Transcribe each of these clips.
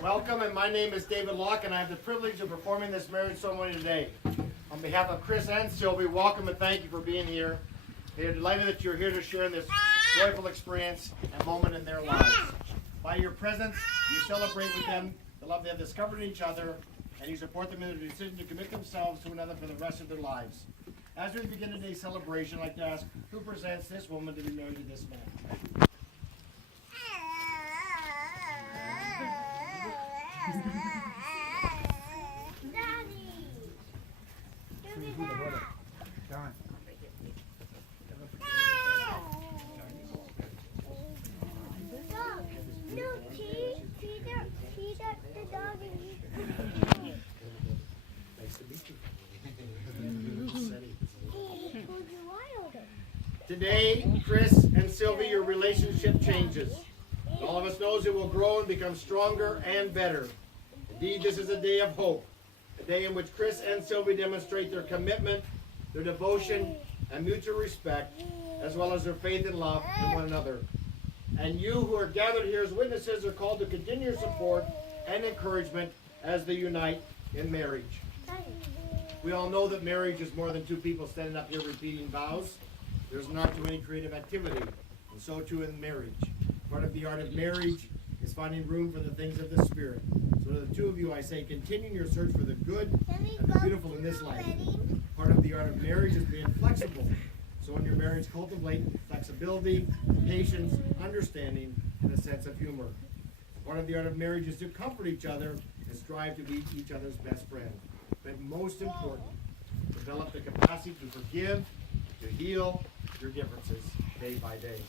Welcome, and my name is David Locke, and I have the privilege of performing this marriage ceremony today. On behalf of Chris and Sylvie, welcome and thank you for being here. They are delighted that you're here to share in this joyful experience and moment in their lives. By your presence, you celebrate with them the love they have discovered in each other, and you support them in their decision to commit themselves to another for the rest of their lives. As we begin today's celebration, I'd like to ask, who presents this woman to be married to this man? Today, Chris and Sylvie, your relationship changes. All of us knows it will grow and become stronger and better. Indeed, this is a day of hope, a day in which Chris and Sylvie demonstrate their commitment, their devotion, and mutual respect, as well as their faith and love in one another. And you who are gathered here as witnesses are called to continue your support and encouragement as they unite in marriage. We all know that marriage is more than two people standing up here repeating vows. There's not too many creative activity, and so too in marriage. Part of the art of marriage is finding room for the things of the Spirit. So to the two of you, I say, continue your search for the good and the beautiful in this life. Part of the art of marriage is being flexible. So in your marriage, cultivate flexibility, patience, understanding, and a sense of humor. Part of the art of marriage is to comfort each other and strive to be each other's best friend. But most important, develop the capacity to forgive, to heal your differences day by day.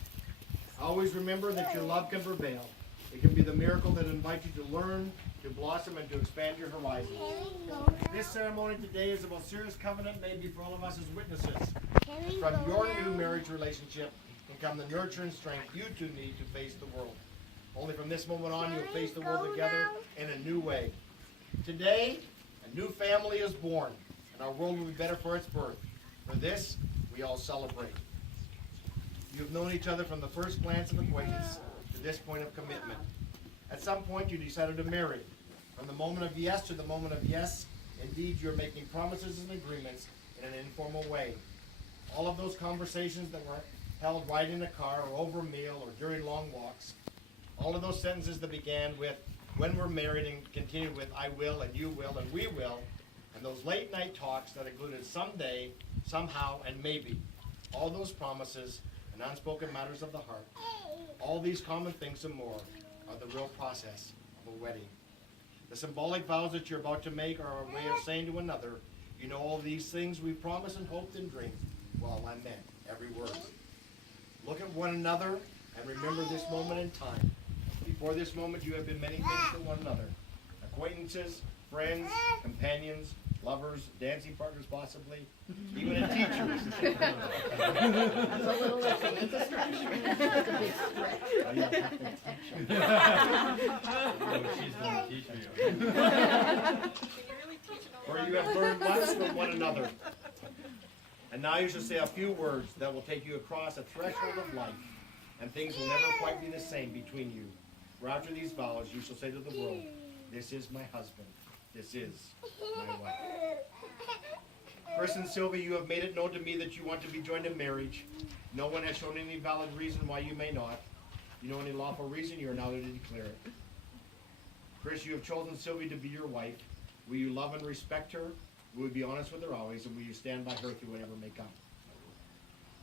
Always remember that your love can prevail. It can be the miracle that invites you to learn, to blossom, and to expand your horizons. This ceremony today is the most serious covenant made before all of us as witnesses. From your new marriage relationship can come the nurture and strength you two need to face the world. Only from this moment on, you'll face the world together in a new way. Today, a new family is born, and our world will be better for its birth. For this, we all celebrate. You've known each other from the first glance of acquaintance to this point of commitment. At some point, you decided to marry. From the moment of yes to the moment of yes, indeed, you're making promises and agreements in an informal way. All of those conversations that were held right in a car or over a meal or during long walks, all of those sentences that began with when we're married and continued with I will and you will and we will, and those late night talks that included someday, somehow, and maybe, all those promises and unspoken matters of the heart, all these common things and more are the real process of a wedding. The symbolic vows that you're about to make are a way of saying to another, you know all these things we promised and hoped and dreamed. Well, I meant every word. Look at one another and remember this moment in time. Before this moment, you have been many things to one another. Acquaintances, friends, companions, lovers, dancing partners possibly, even teachers. It's a little lifting. It's a stretch. It's a big stretch. She's going to teach me. For you have learned much from one another. And now you shall say a few words that will take you across a threshold of life, and things will never quite be the same between you. For after these vows, you shall say to the world, this is my husband. This is my wife. Chris and Sylvie, you have made it known to me that you want to be joined in marriage. No one has shown any valid reason why you may not. You know any lawful reason, you are now to declare it. Chris, you have chosen Sylvie to be your wife. Will you love and respect her? Will you be honest with her always? And will you stand by her through whatever may come?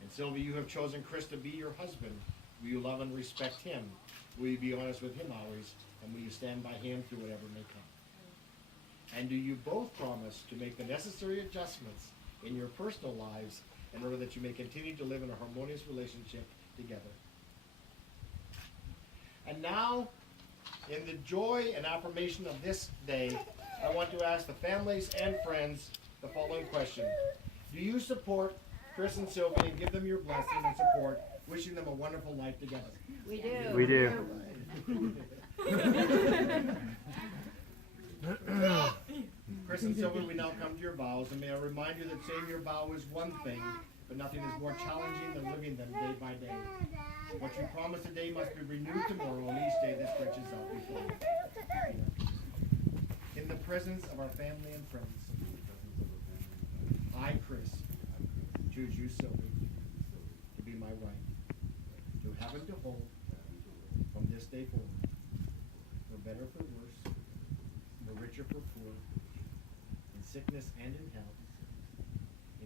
And Sylvie, you have chosen Chris to be your husband. Will you love and respect him? Will you be honest with him always? And will you stand by him through whatever may come? And do you both promise to make the necessary adjustments in your personal lives in order that you may continue to live in a harmonious relationship together? And now, in the joy and affirmation of this day, I want to ask the families and friends the following question. Do you support Chris and Sylvie and give them your blessing and support, wishing them a wonderful life together? We do. We do. Chris Chris and Sylvia, we now come to your vows, and may I remind you that saying your vow is one thing, but nothing is more challenging than living them day by day. What you promise today must be renewed tomorrow, and each day this stretches out before you. In the presence of our family and friends, I, Chris, choose you, Sylvie, to be my wife, to have and to hold from this day forward, for better, for worse, for richer, for poor, in sickness and in health,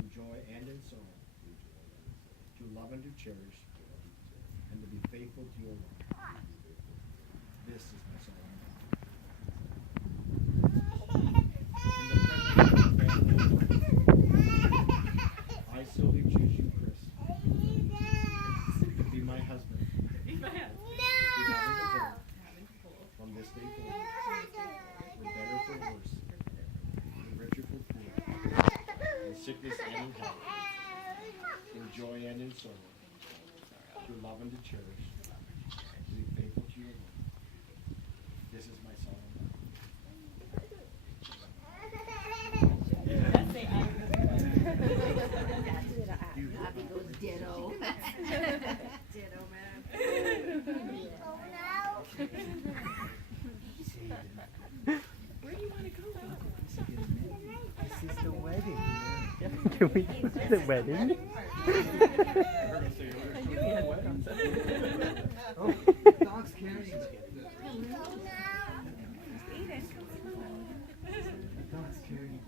in joy and in sorrow, to love and to cherish, and to be faithful to your love. This is my solemn vow. In the presence of my family and friends, I, Sylvie, choose you, Chris, to be my husband, to be having to hold from this day forward, for better, for worse, for richer, for poor, in sickness and in health, in joy and in sorrow, to love and to cherish, to be faithful to your word. This is my solemn vow. Abby goes ditto. Ditto, man. Where do you want to go? This is the wedding. Can we go to the wedding? Oh, dog's carrying it. Dog's carrying it.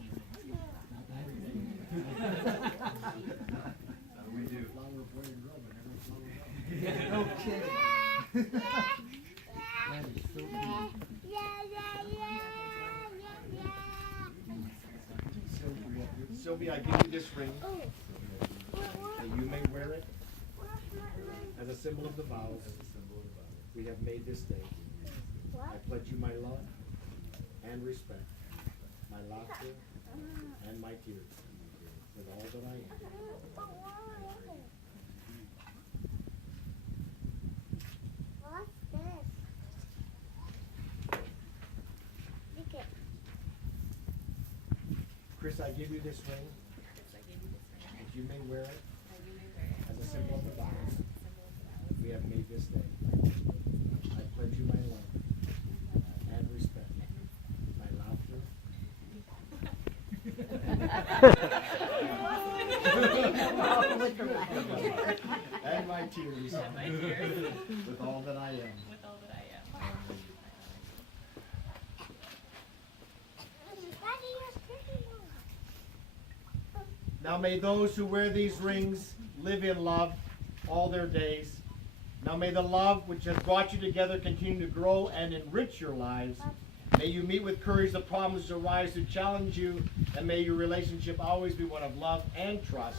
We do. Flower boy and girl, but never flower No kidding. That is so cute. Sylvia, I give you this ring, that you may wear it as a symbol of the vows we have made this day. I pledge you my love and respect, my laughter and my tears, with all that I am. Chris, I give you this ring, that you may wear it as a symbol of the vows we have made this day. I pledge you my love and respect, my laughter and my tears, with all that I am. Now may those who wear these rings live in love all their days. Now may the love which has brought you together continue to grow and enrich your lives. May you meet with courage the problems that arise to challenge you, and may your relationship always be one of love and trust.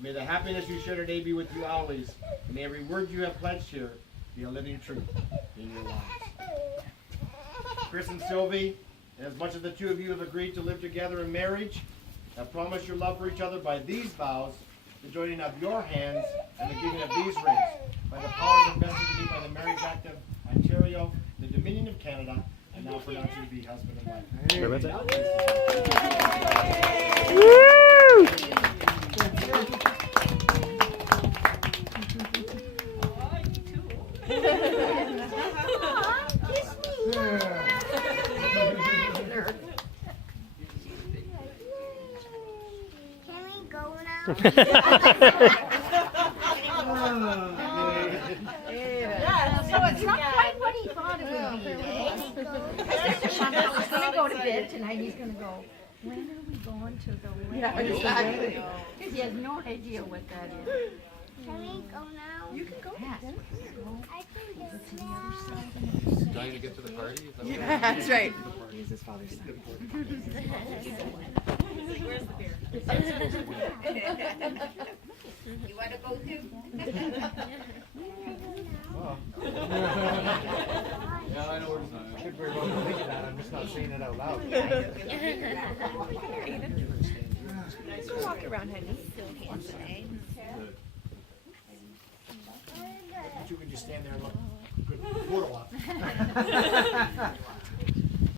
May the happiness you share today be with you always. And may every word you have pledged here be a living truth in your lives. Chris and Sylvie, as much as the two of you have agreed to live together in marriage, have promised your love for each other by these vows, the joining of your hands and the giving of these rings, by the powers invested in me by the Marriage Act of Ontario, the Dominion of Canada, and now pronounced you to be husband and wife. Can we go now? So it's not quite what he thought it would be, eh? He's gonna go to bed tonight, he's gonna go, when are we going to the wedding? Yeah, exactly. He has no idea what that is. Can we go now? You can go. Yes. I can go now. Dying to get to the party? Is that what Yeah, that's right. He's his father's son. Where's the beer? You want to go too? Yeah, I know where it's I could very well believe that. I'm just not saying it out loud. Go walk around, honey. But you can just stand there and look good photo op.